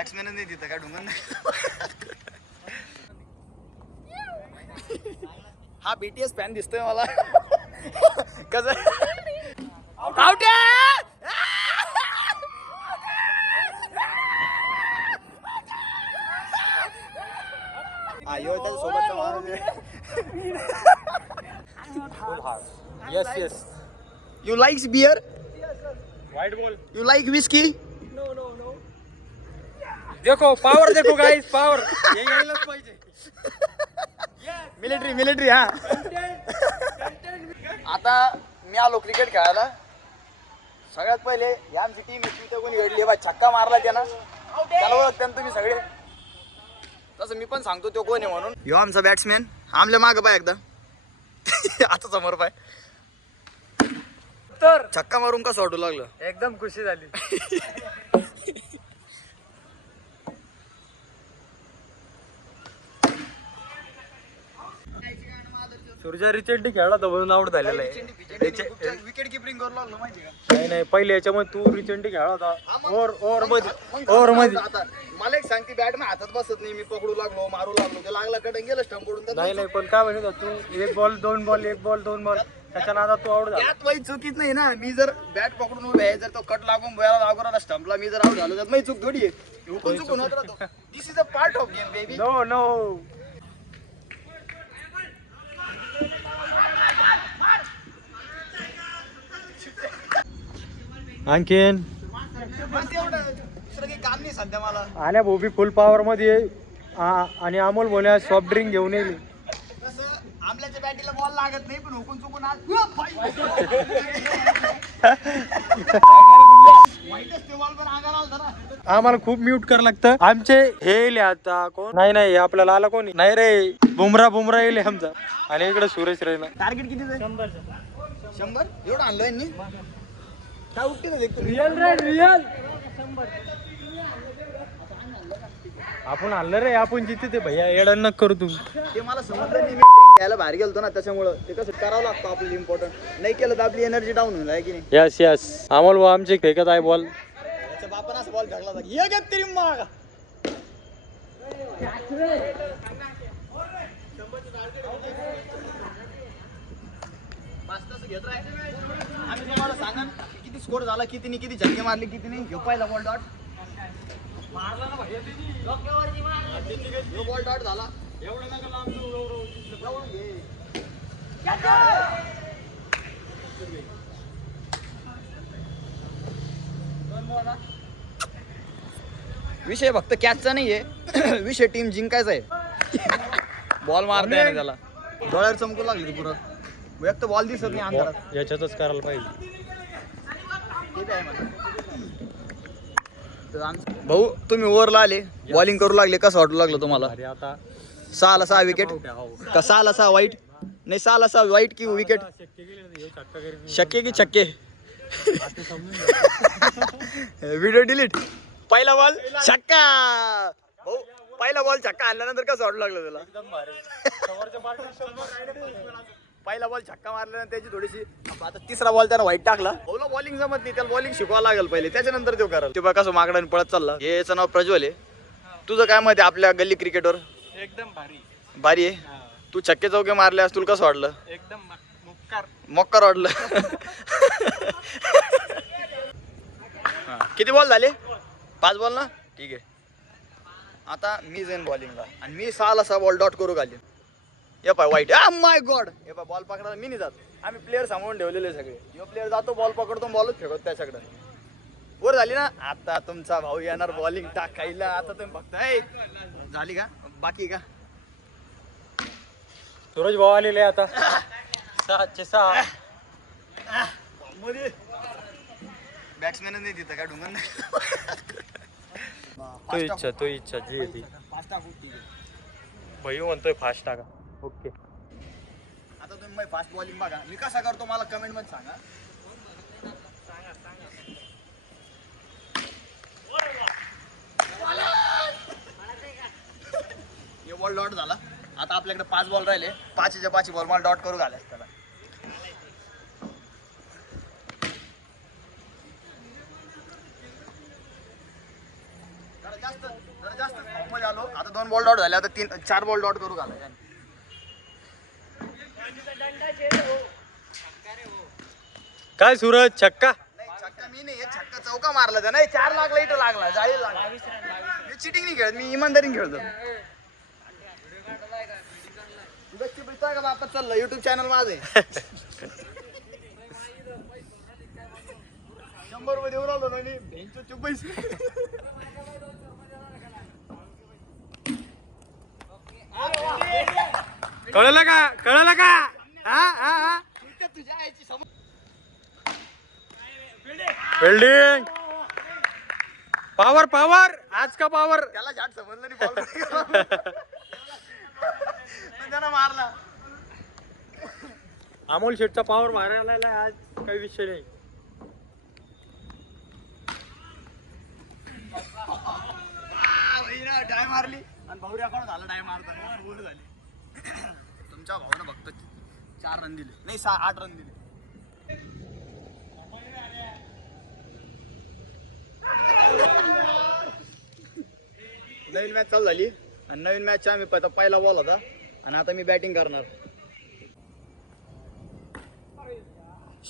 बॅट्समॅनच नाही तिथं काय ढुंगण नाही. हा बीटीएस फॅन दिसतोय मला. कसं Yes, yes. You likes beer? White ball. You like whiskey? देखो पावर देखो गाइस पावर. ये यायलाच पाहिजे. मिलिटरी हा. आता मी आलो क्रिकेट खेळायला. सगळ्यात पहिले या आमची टीम इथे कोणी घडली बा छक्का मारला त्यानं. त्याला ओळखता ना तुम्ही सगळे. तसं मी पण सांगतो तो कोण आहे म्हणून. ह्यो आमचा बॅट्समॅन. आमल्या मागं पाय एकदा. आता समोर पाय. तर छक्का मारून कसं वाटू लागलं. एकदम खुशी झाली. सूर्या रिचेंडी खेळला तर म्हणून आउट झालेला आहे. विकेट किपरिंग करू लागलो माहिती का. नाही पहिले याच्यामध्ये तू रिचेंडी खेळला होता. ओव्हर मध्ये आता मला एक सांगते बॅट मी हातात बसत नाही. मी पकडू लागलो मारू लागलो ते लागला कडे गेलं स्टंप पडून. नाही पण काय म्हणत होता तू एक बॉल दोन बॉल त्याच्या नादात तू आउट झाला. त्यात काही चुकीच नाही ना. मी जर बॅट पकडून उभे आहे जर तो कट लागून बोयाला लागून स्टंपला मी जर आउट झालो त्यात माझी चूक थोडी आहे. हुकून चुकून होत राहतो. This is a part of game baby. No आणखीन बस एवढं. दुसरं काही काम नाही सध्या मला. आल्या भोबी फुल पॉवर मध्ये आणि अमोल बोल्या सॉफ्ट ड्रिंक घेऊन येईल. कसं आमल्याच्या बॅटीला बॉल लागत नाही पण हुकून चुकून आज वाईटच ते बॉल पण अंगाला आला ना. आम्हाला खूप म्यूट करावं लागतं. आमचे हे आता कोण नाही आपल्याला आला कोणी नाही रे. बुमरा येईल आमचा. आणि इकडे सुरेश रैना. टार्गेट किती 100 एवढं आणलं यांनी. काय उठते ना देखतो. रिअल आपण आणलं रे. आपण जिथे ते भैया येडा नक करू तुम्ही. ते मला समजलं नाही. मी ड्रिंक घ्यायला बाहेर गेलतो ना त्याच्यामुळं ते कसं करावं लागतं आपल्याला इम्पॉर्टंट. नाही केलं तर आपली एनर्जी डाऊन होईल आहे की नाही. यस अमोल भाऊ आमचे फेकत आहे बॉल. त्याच्या बापानं असं बॉल फेकला होता. ये गं तरी माग. घेत राहील. आम्ही तुम्हाला सांगा किती स्कोर झाला किती झटके मारले किती नाही. घेऊ पहिला बॉल डॉट मारला ना भैया. बॉल डॉट झाला. एवढं नका लांब विषय फक्त कॅचचा नाहीये. विषय टीम जिंकायचा आहे. बॉल मारता येणार त्याला. डोळ्यावर चमकू लागली पुरं. एक तर बॉल दिसत नाही अंधारात. याच्यातच करायला पाहिजे. भाऊ तुम्ही ओव्हरला आले बॉलिंग करू लागले कसं वाटू लागलं तुम्हाला. अरे आता 6 विकेट का 6 वाईट नाही. 6 वाईट की विकेट शक्य की छक्के. Video delete. पहिला बॉल छक्का. भाऊ पहिला बॉल छक्का आणल्यानंतर कसं वाटू लागलं तुला. पहिला बॉल छक्का मारल्यानंतर त्याची थोडीशी. आता तिसरा बॉल त्याला वाईट टाकला. भाऊला बॉलिंग जमत नाही. त्याला बॉलिंग शिकवावं लागेल पहिले त्याच्यानंतर तो करा. ते बघा कसं मागडाने पळत चालला. याचं नाव प्रज्वल आहे. तुझं काय मत आहे आपल्या गल्ली क्रिकेटवर. एकदम भारी आहे. तू छक्के चौके मारल्यास तुला कसं वाटलं. एकदम मक्कार वाटलं. किती बॉल झाले 5 बॉल ना. ठीक आहे. आता मी जाईन बॉलिंगला आणि मी 6 बॉल डॉट करू घालीन. हे पाय वाईट. माय गॉड. हे पाय बॉल पकडायला मी नाही जात. आम्ही प्लेयर सांभाळून ठेवलेले सगळे. यो प्लेयर जातो बॉल पकडतो बॉलच फेकतो त्याच्याकडे. वर झाली ना. आता तुमचा भाऊ येणार बॉलिंग टाकायला. आता तुम्ही बघताय झाली का बाकी का. सूरज भाऊ आलेले आता. 6 बॅट्समॅनच नाही तिथं काय ढुंगण नाही. तो इच्छा जी आहे ती. भाई म्हणतोय फास्ट टाका. ओके आता तुम्ही फास्ट बॉलिंग बघा मी कसा करतो मला कमेंट मध्ये सांगा. हे बॉल डॉट झाला. आता आपल्याकडे 5 बॉल राहिले. 5 बॉल मला डॉट करू घालायचं त्याला. जरा जास्त मध्ये आलो. आता 2 बॉल डॉट झाले, आता 4 बॉल डॉट करू घाला. काय सूरज छक्का? छक्का मी नाही, छक्का चौका मारला त्या नाही. 4 लागला, इथं लागला, जाळी लागला. मी चिटिंग नाही खेळत, मी इमानदारीने खेळतो. का बापा चाललं युट्यूब चॅनल माझे 100 रुपये देऊन आलो ना मी पैसे. कळलं का? कळलं का? तुझ्या आईची बिल्डिंग पावर पावर आज का पावर. त्याला झाट समजलं नाही बॉल त्यानं मारला. अमोल शेटचा पावर मारायला आज काही विषय नाही. डाय मारली आणि भाऊ रेकॉर्ड झाला डाय मारताना बोल झाली. तुमच्या भावानं फक्त 4 रन दिले नाही, 8 रन दिले. नवीन मॅच चालू झाली आणि नवीन मॅचचा आम्ही पहिला बॉल होता आणि आता मी बॅटिंग करणार.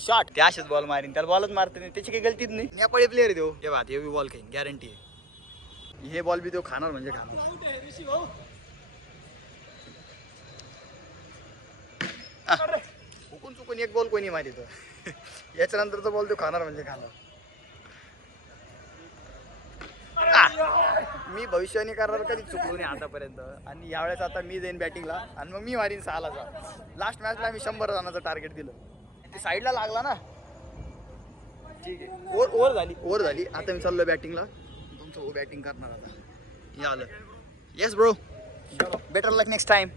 शॉट ते असेच बॉल मारीन, त्याला बॉलच मारते नाही, त्याची काही गलतीच नाही. नेपाळी प्लेअर देऊ हे बात, हे बॉल खाईन गॅरंटी आहे. हे बॉल बी देऊ खाणार म्हणजे खाणार. हुकून चुकून एक बॉल कोणी मारित याच्यानंतरचा बॉल तो खाणार म्हणजे खाणार. मी भविष्याने करणार कधी चुकलो नाही आतापर्यंत. आणि यावेळेस आता मी जाईन बॅटिंगला आणि मग मी मारीन 6 ला. लास्ट मॅचला आम्ही 100 रनाचं टार्गेट दिलं, ती साईडला लागला ना. ठीक आहे, ओव्हर झाली. आता मी चाललो बॅटिंगला. तुमचं बॅटिंग करणार आता. हे आलं. येस ब्रो, बेटर लक नेक्स्ट टाइम.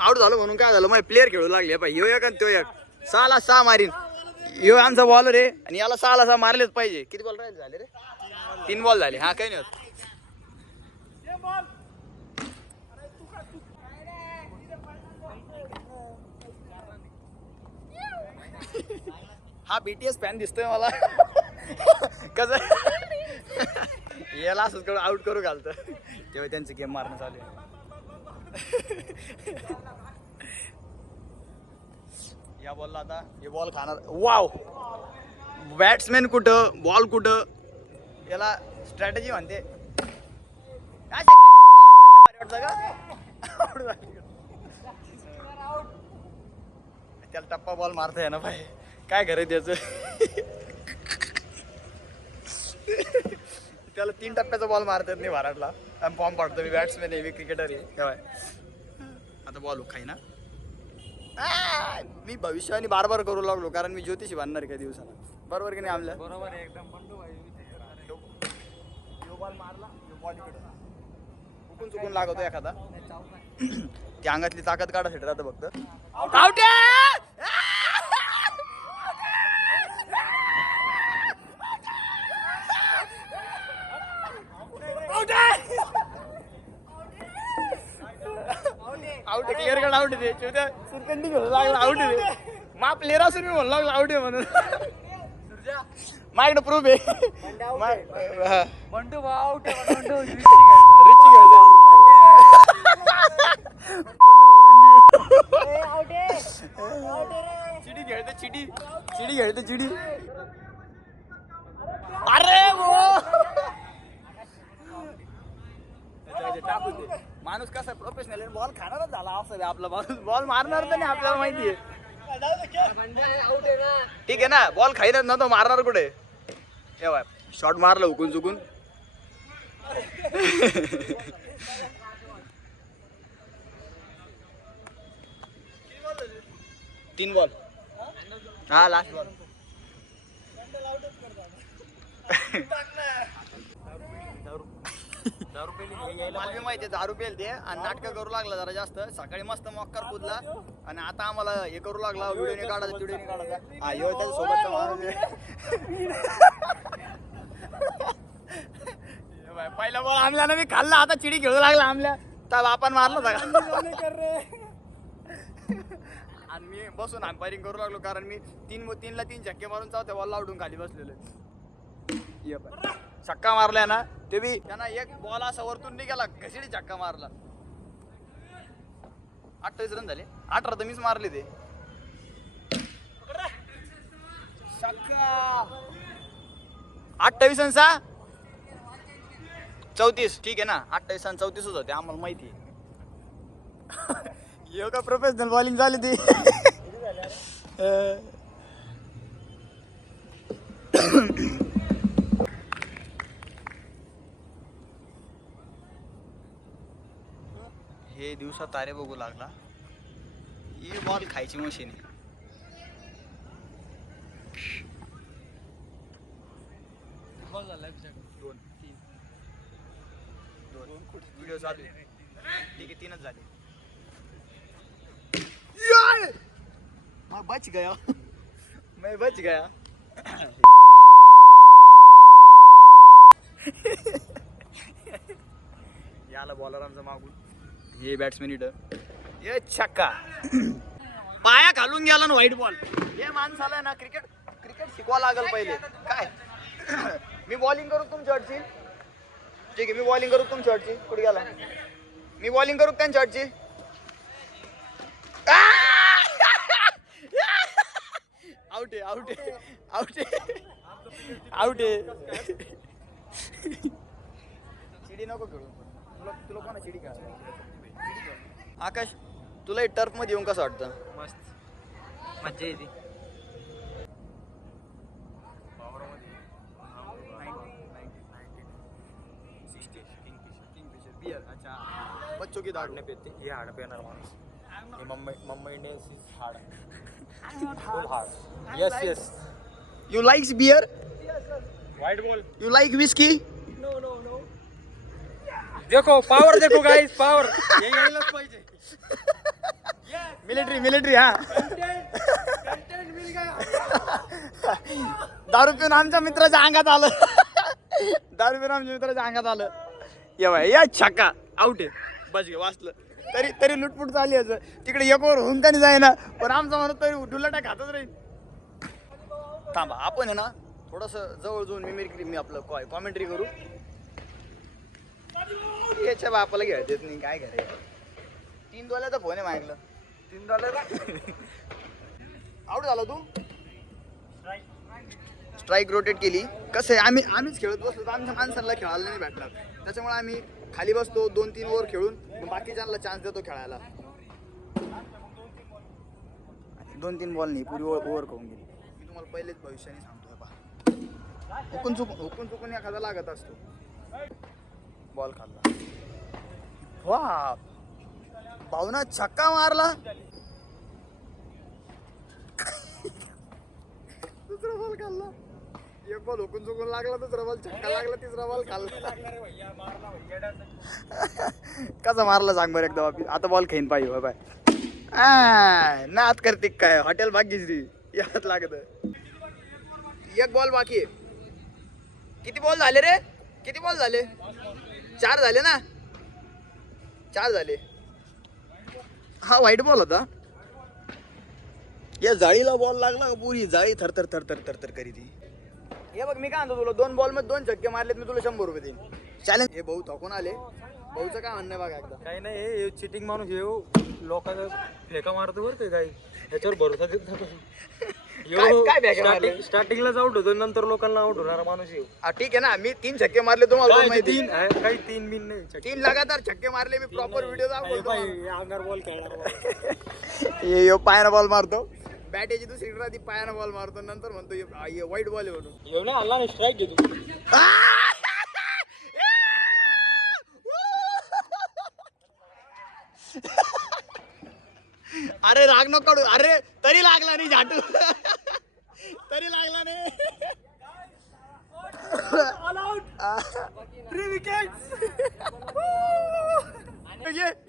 आउट झालो म्हणून काय झालं, माझे प्लेअर खेळू लागले. पाहिजे यो एक आणि तो एक. 6 ला 6 मारीन. यो आमचा बॉलर आहे आणि याला 6 ला 6 मारलेच पाहिजे. किती बॉल राहिले झाले रे? 3 बॉल झाले. हा काही नाही होत. हा BTS फॅन दिसतोय मला. कसं याला असंच आउट करू घालतं तेव्हा त्यांचं गेम मारणं चालू आहे. या बॉलला आता हे बॉल खाणार. वाव, बॅट्समॅन कुठं, बॉल कुठं, याला स्ट्रॅटेजी म्हणते. त्याला टप्पा बॉल मारता ना भाई, काय करे त्याचं. त्याला 3 टप्प्याचा बॉल मारतात नाही भारतला. फॉर्म पाडतो मी, बॅट्समॅन आहे, क्रिकेटर आहे. आता बॉल खाई ना. मी भविष्याने बार करू लागलो कारण मी ज्योतिषी बांधणार काही दिवसाला. बरोबर की नाही आमल्या? बरोबर आहे एकदम. बॉल मारला, बॉल इकडे चुकून चुकून लागतो एखादा. त्या अंगातली ताकद काढायसाठी राहतं फक्त. आउट क्लिअर कट आउट आहे. सुरकंडी घेऊन लागला आउट आहे. मा प्लेअर असून मी म्हणू लागलो आउट आहे म्हणून. माझ्याकडे प्रूफ आहे. चिडी खेळते चिडी. अरे टाकू दे. माणूस कसा प्रोफेशनल बॉल खाणारच झाला असं आपला माणूस. बॉल मारणार तर नाही आपल्याला माहिती आहे. ठीक आहे ना, बॉल खाईनच ना तो मारणार कुठे. शॉट मारला हुकून चुकून. तीन बॉल हा लास्ट बॉल. मला बी माहिती आहे 10 रुपये ते आणि नाटकं करू लागला जरा जास्त. सकाळी मस्त मॉक्कर कुदला आणि आता आम्हाला हे करू लागला व्हिडिओने काढायचा. हा यो त्याच्या सोबतचा माणूस आहे. पहिला बॉल आमल्या ना मी खाल्ला, आता चिडी खेळू लागला आमल्या तर आपण मारलं होता आणि मी बसून अंपायरिंग करू लागलो कारण मी तीनला 3 छक्के मारून चौथ्या बॉलला उडून खाली बसलेलो. छक्का मारलाय ना ते बी त्यांना एक बॉल असा वरतून नाही गेला, घसिडी छक्का मारला. 28 रन झाले. 18 तर मीच मारले ते. 28 आणि 6 34. ठीक आहे ना, 28 आणि 34 होते आम्हाला माहिती आहे. का प्रोफेशनल बॉलिंग झाली ती. हे दिवसात तारे बघू लागला. ही बॉल खायची मशीन आहे. दोन व्हिडिओ चालू आहे. ठीक आहे 3च झाले. मैं बच गया. याला बॉलर आमचा मागून हे बॅट्समॅन इथं हे छक्का पाया घालून गेला ना व्हाईट बॉल. हे माणसाला ना क्रिकेट शिकवा लागल पहिले काय. मी बॉलिंग करू तुमच्या अडची. ठीक आहे मी बॉलिंग करू तुमच्या अडची. कुठे गेला मी बॉलिंग करू त्यांच्या अडची. आउट आहे. चिडी नको खेळू. तुला कोणा चिडी खेळा. आकाश तुला टर्फ मध्ये येऊन कसं वाटतं. मस्त मज्जा येते. बच्चों की दारू पिते ये हार्ड पेनर माणूस. Mumbai Indians is hard. Full hard. Yes. You likes beer? White ball. You like whiskey? No. देखो पावर देखो गाइस पावर. ये यायलाच पाहिजे. मिलिटरी हा. दारू पिऊन आमच्या मित्राच्या अंगात आलं. या छक्का आउट आहे. बस गे वाचलं. तरी लुटपुट झाली असं. तिकडे एक ओव्हर होऊन का नाही जाय ना, पण आमचा म्हणत तरी डुलाटा खातच राहील. थांबा आपण आहे ना थोडस जवळ जाऊन मी आपलं कॉमेंट्री करू. याच्या बापाला घ्यायला देत नाही काय करायचं. 3 डॉलरचा फोन आहे मागलं. 3 डॉलर आउट झाला तू. स्ट्राईक रोटेट केली. कसं आहे आम्हीच खेळत बसलो तर आमच्या माणसांना खेळायला नाही भेटणार. त्याच्यामुळे आम्ही खाली बसतो 2-3 ओव्हर खेळून मग बाकीच्यांना चान्स देतो खेळायला. 2-3 बॉल नाही पुरी ओव्हर करून गेली. मी तुम्हाला पहिलेच भविष्याने सांगतोय पहा. हुकून चुकून एखादा लागत असतो. बॉल खाल्ला. वा भावना छक्का मारला. दुसरा बॉल खाल्ला. एक बॉल हुकून चुकून लागला, दुसरा बॉल छक्का लागला, तिसरा बॉल खाल्ला. कसा मारला सांग बरं एकदा वापी. आता बॉल खाईन पाहिजे बाय. नात करते काय हॉटेल भाग्यश्री यात लागत. एक बॉल बाकी आहे. किती बॉल झाले रे. 4 झाले ना. 4 झाले. हा व्हाईट बॉल होता. या जाळीला बॉल लागला पुरी जाळी थरथर करी ती. हे बघ मी काय म्हणतो तुला 2 बॉल मध्ये 2 छक्के मारलेत मी तुला 100 रुपये देईन. चॅलेंज. हे भाऊ थकून आले. भाऊचं काय म्हणणं बघा एकदा. काही नाही हे चिटिंग माणूस हे लोकांना फेका मारतो बरं ते काही याच्यावर भरोसा देत नाही. स्टार्टिंगलाच आउट होतो नंतर लोकांना आउट होणारा माणूस येऊ. ठीक आहे ना मी 3 छक्के मारले तुम्हाला माहिती. 3 काही 3 बिन नाही 3 लगातार छक्के मारले मी. प्रॉपर व्हिडिओ दाखवतो. अंगार बॉल खेळणार यो पायानं बॉल मारतो. बॅट याची दुसरी राहती पायानं बॉल मारतो. नंतर म्हणतो व्हाईट बॉल आहे म्हणून. एवढा हल्ला नाही स्ट्राईक घेतो. अरे राग नको काढू. अरे तरी लागला नाही झाटू. तरी लागला नाही. 3 विकेट्स.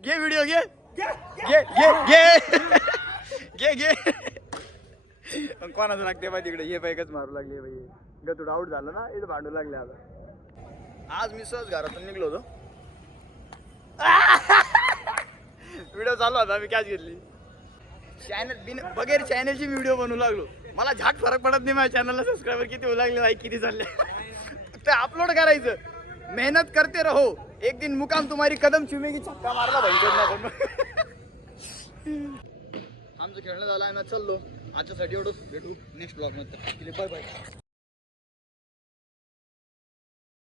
घे व्हिडिओ घे घे घे घे घे घे. कोणाचं लागते बाई तिकडे, हे पैकच मारू लागले बाई. गतुड आउट झालं ना, इथं भांडू लागले. आता आज मी सहज घरातून निघलो होतो, व्हिडिओ चालू होता, मी कॅच घेतली. चॅनल बगैर चॅनलची व्हिडिओ बनवू लागलो. मला झाक फरक पडत नाही माझ्या चॅनलला सबस्क्रायबर किती होऊ लागले, लाईक किती चालले. फक्त अपलोड करायचं, मेहनत करते रहो, एक दिन मुकाम तुम्हारी कदम चुमेगी. छक्का मारला भाई पण. आमचं खेळणं झालं आहे, ना चाललो. आजच्यासाठी एवढंच, भेटू नेक्स्ट ब्लॉग मध्ये. Bye bye.